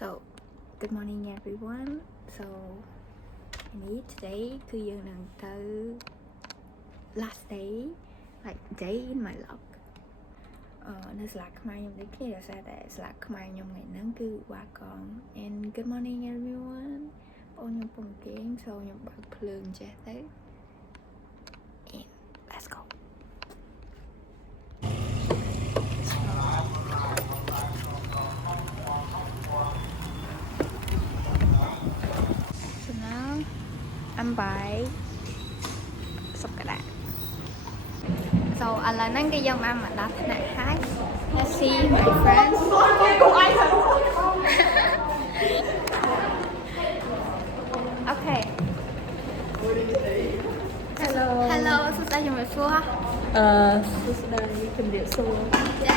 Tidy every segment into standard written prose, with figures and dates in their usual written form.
So, good morning everyone. So, todayគឺយើងនឹងទៅ last day like day in my life នៅសាលាខ្មែរខ្ញុំដូចគ្នាដោយសារតែសាលាខ្មែរខ្ញុំថ្ងៃហ្នឹងគឺវ៉ាកង and good morning everyone បងខ្ញុំពងគេង so ខ្ញុំបើកភ្លើងចេះទៅ and let's go so now I'm by សុកដា so ឥឡូវហ្នឹងគឺយើងបានមកដល់ថ្នាក់ហើយ let's see my friends okay Hello. hello សួស្តីជំរាបសួរ សួស្តីជំរាបសួរ ចា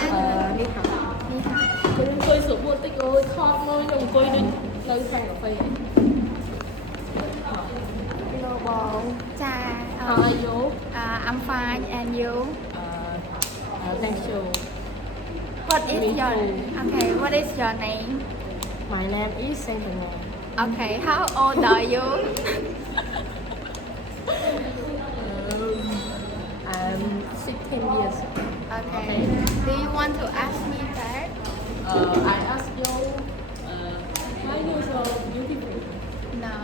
នេះថា នេះថា ខ្ញុំអង្គុយស្រួលមួយតិចអូយខត់មកខ្ញុំអង្គុយដូចនៅខាងកាហ្វេ Hello បងចា How are you? I'm fine and you Thank you. what is Me your too. okay what is your name My name is Santana. okay how old are you I'm 16 years. okay do you want to ask me that I ask you, why you so beautiful? no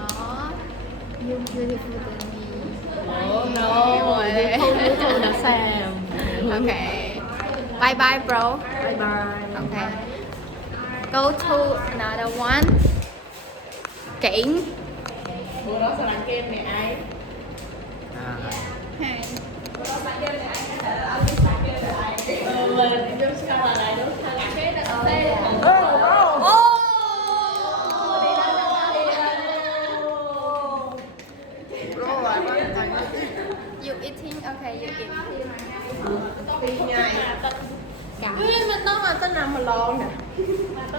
you beautiful than me Oh no, you told the same. okay bye bye bro Bye bye. okay go to another one Kiển Bữa đó sao làm kem này ai? Hi. You eating? Okay, you eat. Mình nói mà tên nằm mà lon nè.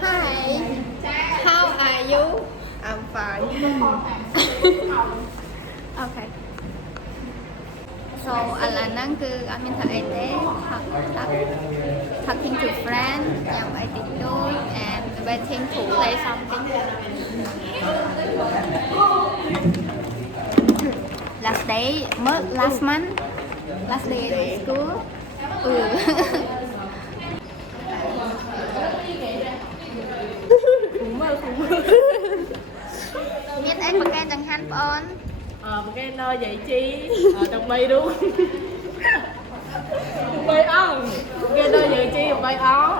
Hi. How are you? I'm fine. Okay. So ឥឡូវហ្នឹងគឺអត់មានធ្វើអីទេtalking to friend ញ៉ាំអីតិចតួច and waiting to play something last day last month last day in school មានអីប្រកែកចង្ហាន់បងអូន Một cái nơi dạy chi trong bay luôn. Bay ong. Cái nơi dạy chi một bay ong.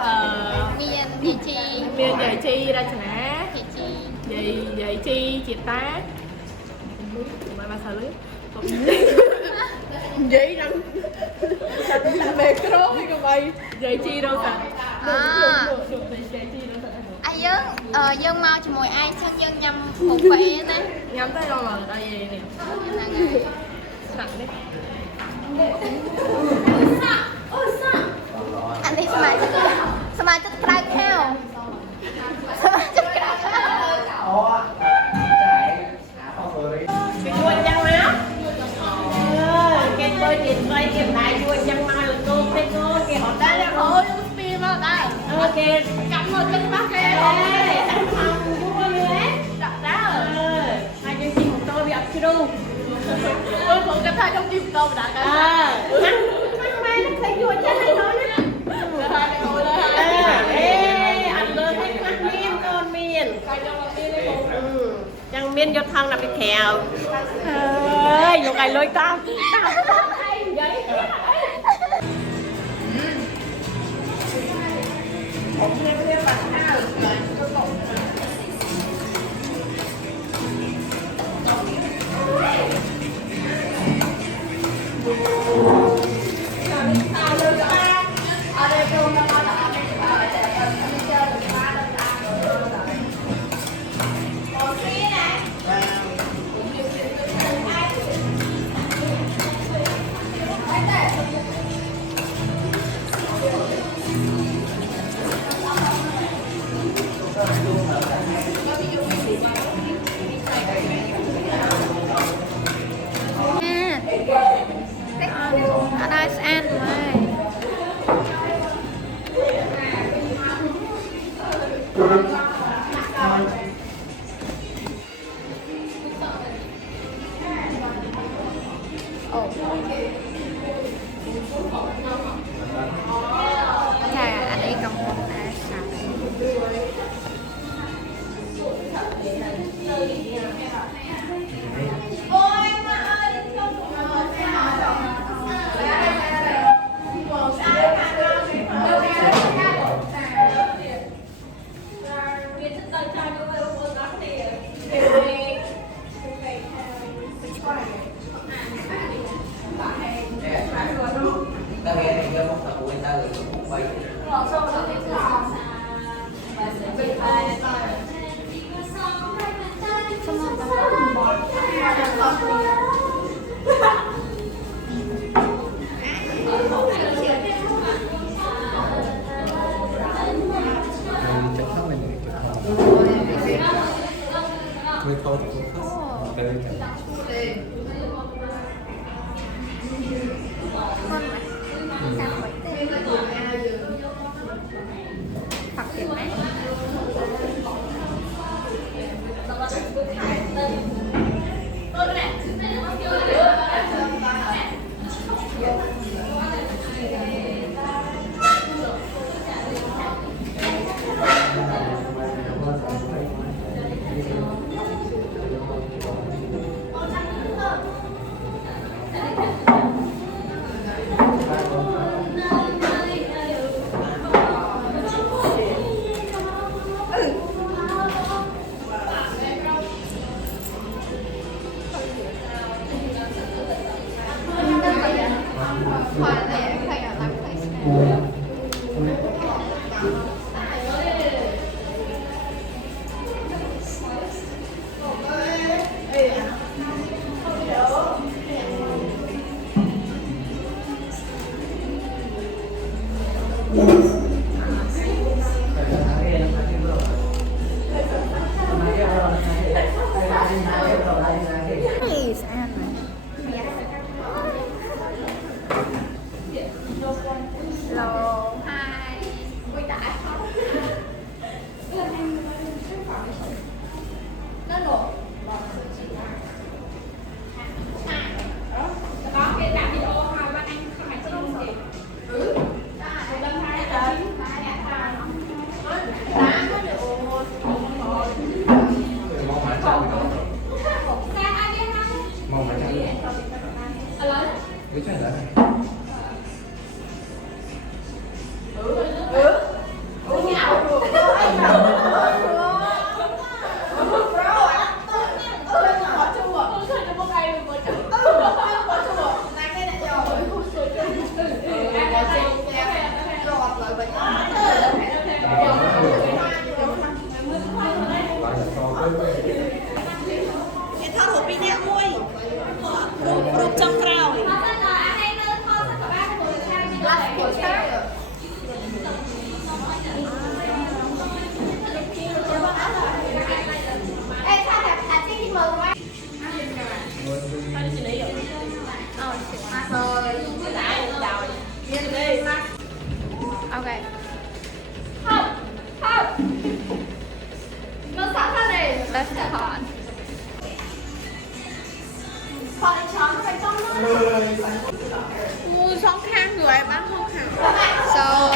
មានយាយជី Miền dạy chi ra chả. យាយជី Dạy chi chị tá. Mày mà sợ lưới. Vậy rằng làm về cái đó hay không bay dạy chi đâu sợ. Dạy chi đâu sợ. អាយើងមកជាមួយឯងចឹងយើងញ៉ាំបុហ្វេណា Nhắm tới đâu rồi đây nè. ហ្នឹងហើយ Sẵn đi. អានេះស្មាជិកក្រៅខៅសមាជិកក្រៅខៅ Cái chuột chăng má. Cái bơi nhìn quay kìm lại chuột chăng mai là cô cái họ đá ra thôi nó phi vào đây. Ok, cắm một chân bắt cái. Đánh phòng của con đấy. Đặt đá rồi. Hai cái gì một tôi bị ập chưa đâu. Ôi phụ cái thay trong chim tôi đã cái. Măng mai nó thấy chuột chân hay nói nhá. Ê, ăn lên thấy mắt miên con miên. Chẳng miên cho thằng làm cái kèo. Ơi, vô cái lôi tao. ta nghe này cho một tập của người ta rồi cũng quay chăm sóc mình người không tới Phật Việt Nam. Please, Anna. Lô hai. Ui đã. Nó nổ. Có cái làm video hai bạn anh không phải không gì. mong mà trao mong mà trao biết chuyện đó Okay. Let's go on. Mua son khăn người bán không hả? So,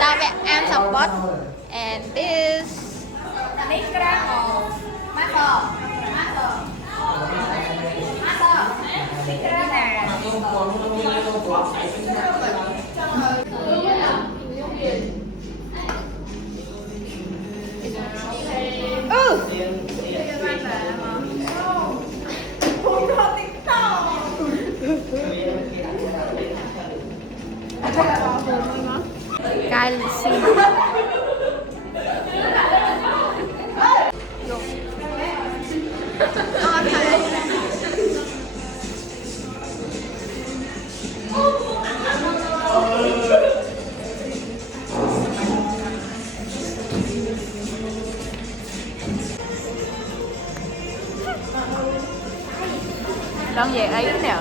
tao vẽ em some bot and this. Guys, see. Đang về ấy nè.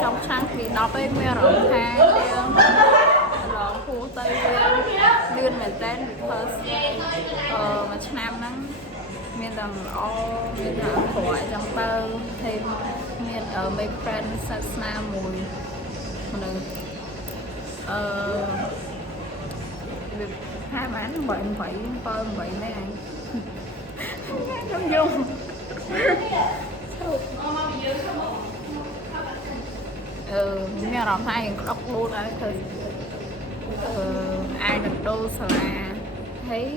Trong trang thì nó bên mẹ rộng hai rồi khu tây lươn mình tên because mà năm nắng miền tầm miền tầm khỏi trong tơ thêm miền ở mấy friend sát na mùi mình hai bán bệnh vậy bơm vậy mấy anh không dùng mẹ làm hai đọc đô ra thì ai được đô sao là thấy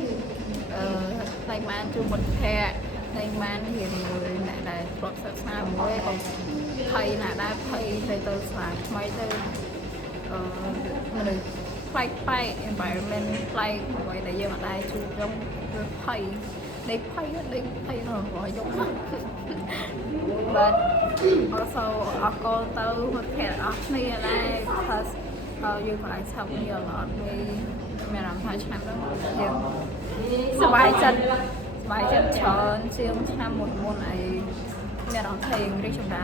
tay man chung một phe tay man hiện người lại là một sát xa mới còn thầy là đã thầy tôi xài mấy từ mình play environment play vậy là giờ mà đây chung trong thầy they play nó gọi giống but also ako tao một phe off me and I because you guys help me a lot mình làm thay chăm đóสบายจันชอนเชียงชามmột môn này nhà đón thầy đi trong đá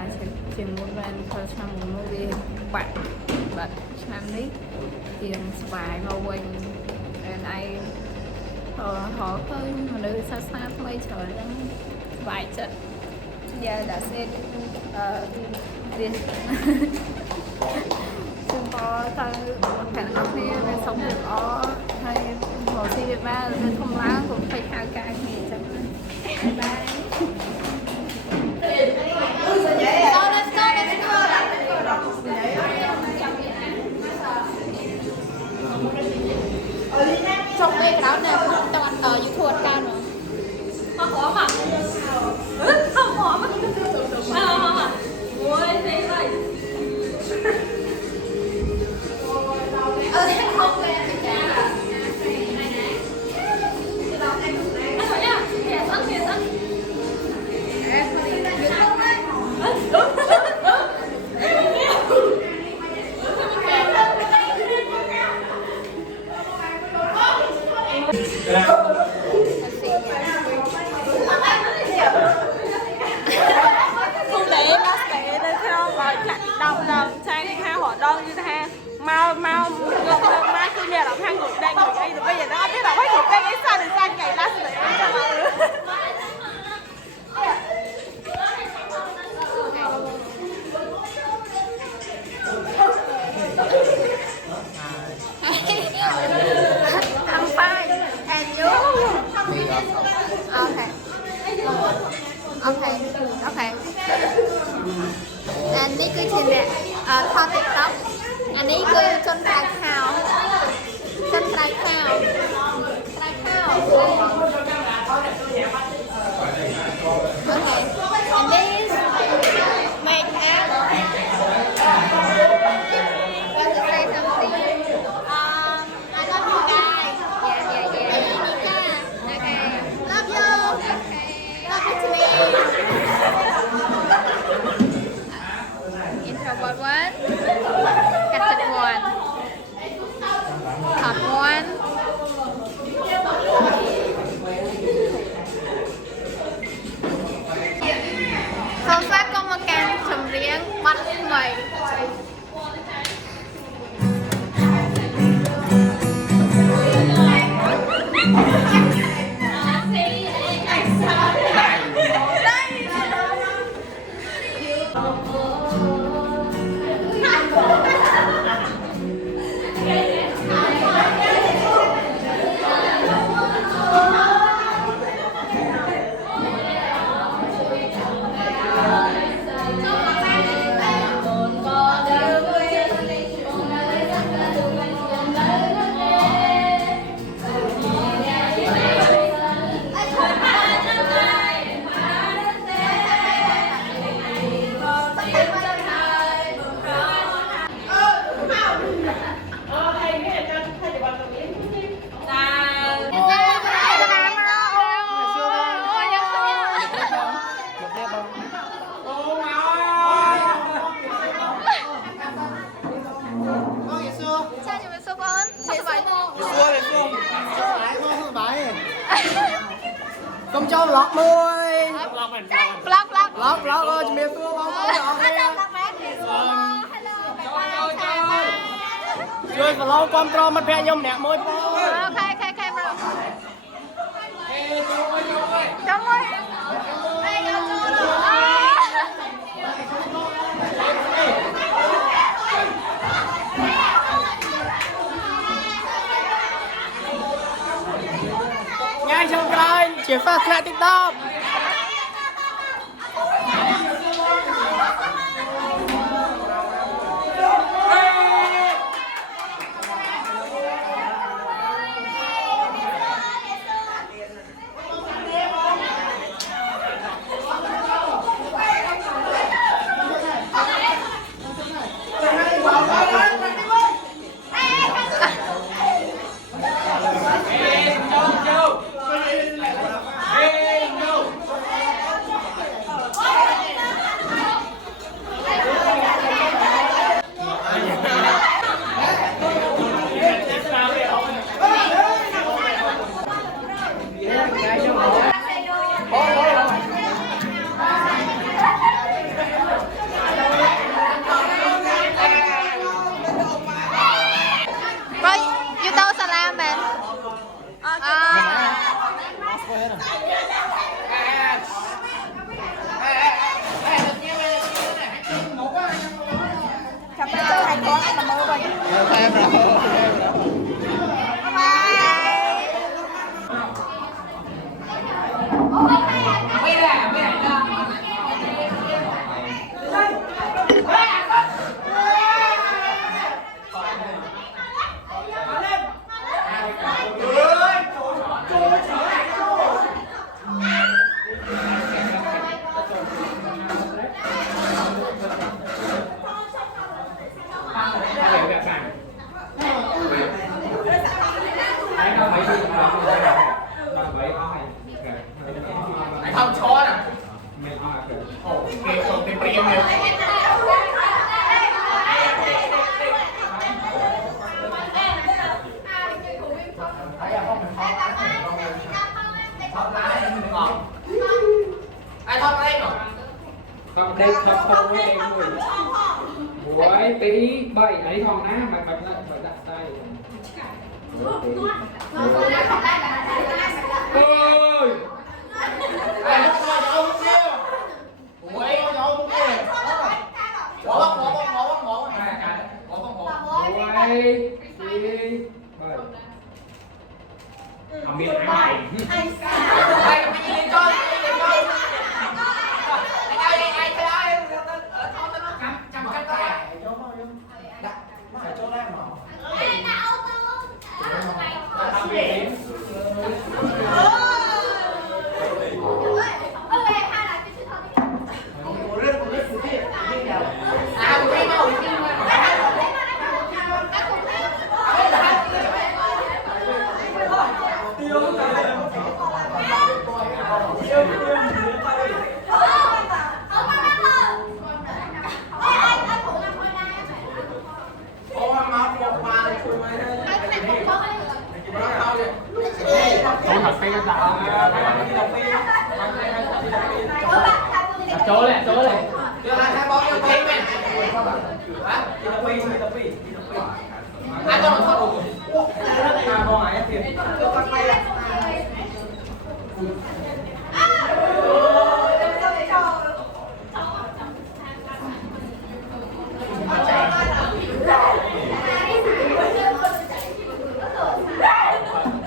chỉ một lần thôi chăm một môn đi bạn chăm đi tiềnสบายngầu quanh and I họ thôi mà đưa xa xa thôi trời nóสบายจันyeah that's it thisซึ่งพอทางแผนอัพนี่ในสองหนึ่งอ๋อให้หัวที่มาเป็นทุ่มล้างผมไปหาการนี่จังเลยบายtrong mấy cái đó này tao ăn tờ như thua cao nữa không có mà ôi thế này không về thì chả không để nó sẽ lên theo và chặt đồng đồng sang đi hai họ đơn như thế mau mau mai cứ nhà làm hai người đây rồi bây giờ nó biết là mấy người đây sao được sang ngày last để cho mà I'm fine and you okayอันนี้คือทีเนี่ยทอดติ๊กต็อกอันนี้คือจนปลายข้าวokay and this make up want to say something I love you guys yeah Nika okay love you okay love you too introvert one connected one hot one sâu sắc có một can trầm riêng bắt mày Công cho lọt môi Vlog ơi, chùm miệng tua bóng Chơi phải lâu con pro mất phe nhông nè môi Okay bro Đúng rồi Ngay trong cái chuyển phát lại TikTok Chào các bạn, thành phố anh mơ rồi. Em rồi. Không chó nè. Ồ, cái priêm này. Ai thon đây rồi? Không đây không với em người. Buổi tí bảy ấy thòng ná mà bật lại bật đặt tay. Ôi. Ai lúc nào đâu lúc kia. Ui, con nhỏ lúc kia. Bỏ. Buổi tí bảy. Không biết ai này. Ai cái gì lên con, lên con. Ai thấy ai? Chăm cắt tay. Phải cho lên mà. Tôi thật cái tạo. Chỗ này. Đưa lại hai bóng cho tiếng mẹ. Hả? Ai con nó thoát. Con ấy kìa.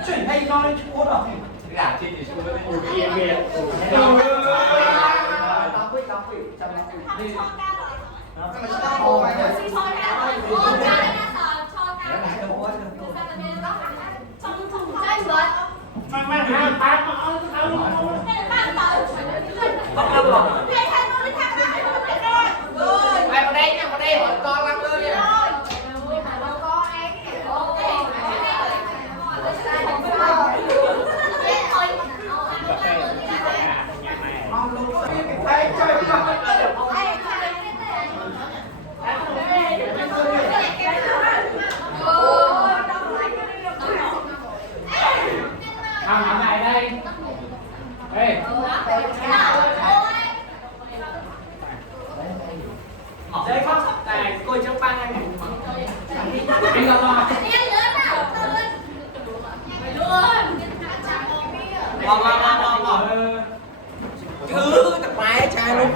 Chuyện hay nói chúa rồi. Gà trên thì chúa đấy. Ủa cái em về. Ai vào đây hỏi con lắm luôn nè. Làm lại đây. Ê. Đây không? Này, cô cho băng anh. Đi ra lo. Mò. Thứ tập máy trai luôn.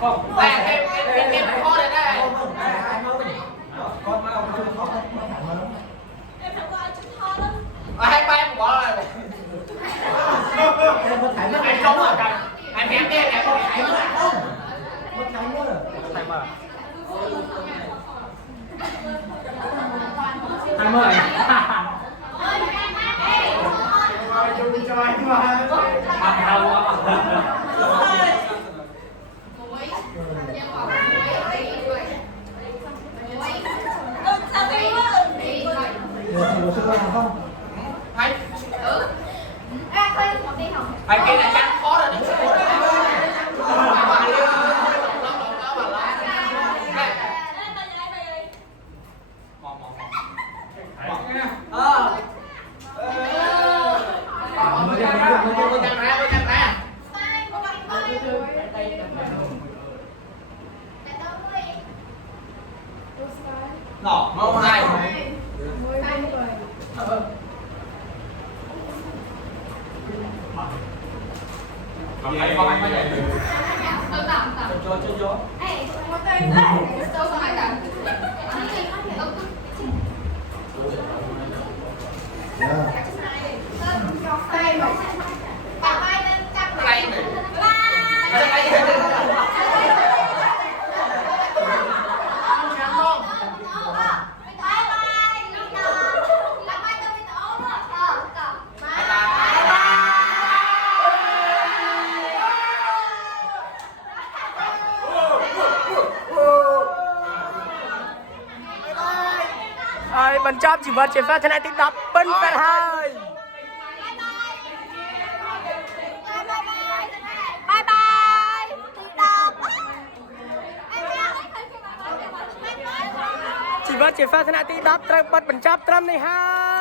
Không. Cái kho này đây. Con mà không chưa khó không thẳng hơn. Hai ba em bỏ rồi. Anh không à cả. Anh em đây này không phải không. Mất thắng nữa. Thắng mà. Anh ơi. Cho anh mà. Anh đâu á. Anh kia là chăn khó rồi đấy. Ngỏ, mong hai. បញ្ចប់ជីវិតជាផ្នែកទី10ពិនពេតហើយ Bye bye. Đọc. ជីវិតជាផ្នែកទី10ត្រូវបិទបញ្ចប់ត្រឹមនេះហើយ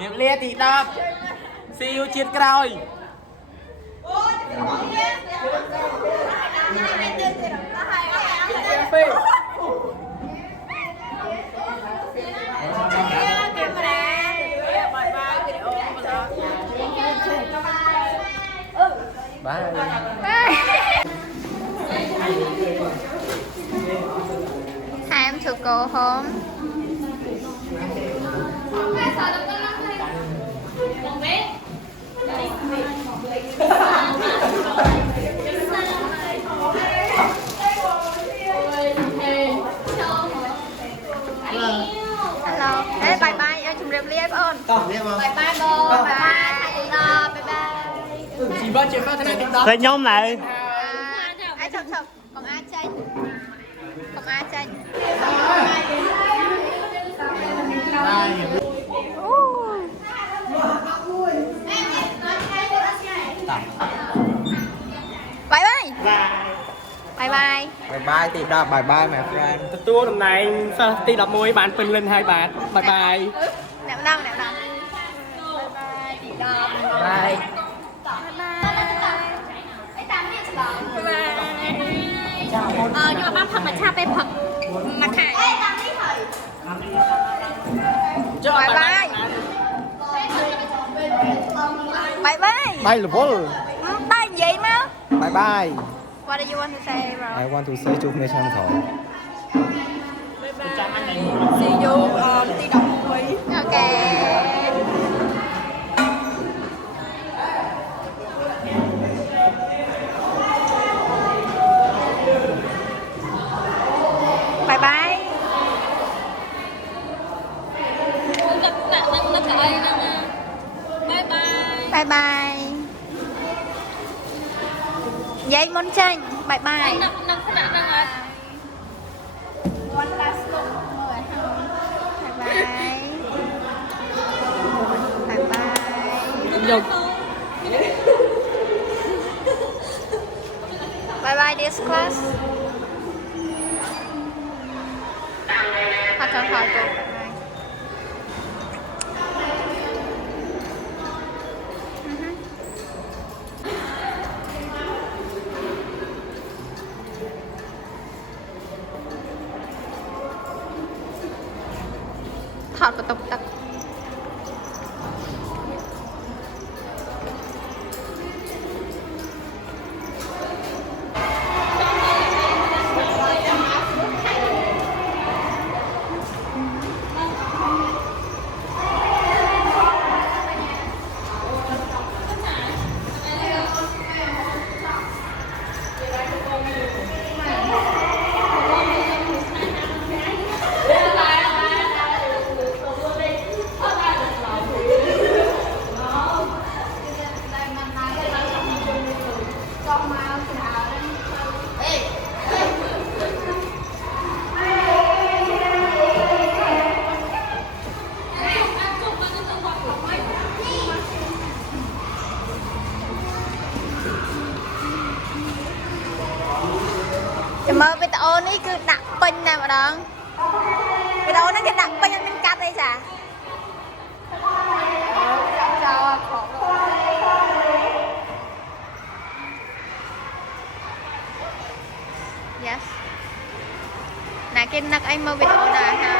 miệng lia thì đập siêu chiết rồi Time to go home. Hello. Ê, bye bye, em chụp lia ơn. Bye bye bố. Bye bye. Bye bye. Chỉ bắt chế phát thế này TikTok. Thế nhóm này Ai chụp chụp. Còn ai tranh. Còn ai tranh. Bye bye. Bye bye. bye bye thì đập bye bye mẹ friend ទទួលតំណែងសិស្សទី11បានពេញលិនហើយបាទបាយបាយ Nẹo đăng, nẹo đăng. Bye bye. bye Nhưng mà bác thật là cha bê thật mà khải. Bye bye. Bye bye. bye là vô Bye gì mà? bye bye What do you want to say, bro? I want to say chúc mẹ sang thọ See you tí đọc quý. Okay. Bye bye. Bye bye. Vậy muốn tranh. Bye bye. One last look. Bye bye. Bye bye. Dục Bye bye this class. Thôi thôi thôi cô. Thọt của tục tật. នេះគឺដាក់ពេញតែម្ដងវីដេអូហ្នឹងគេដាក់ពេញអត់មានកាត់ទេចាចោលខក Yes ណាគេនឹកអីមើលវីដេអូដែរហើយ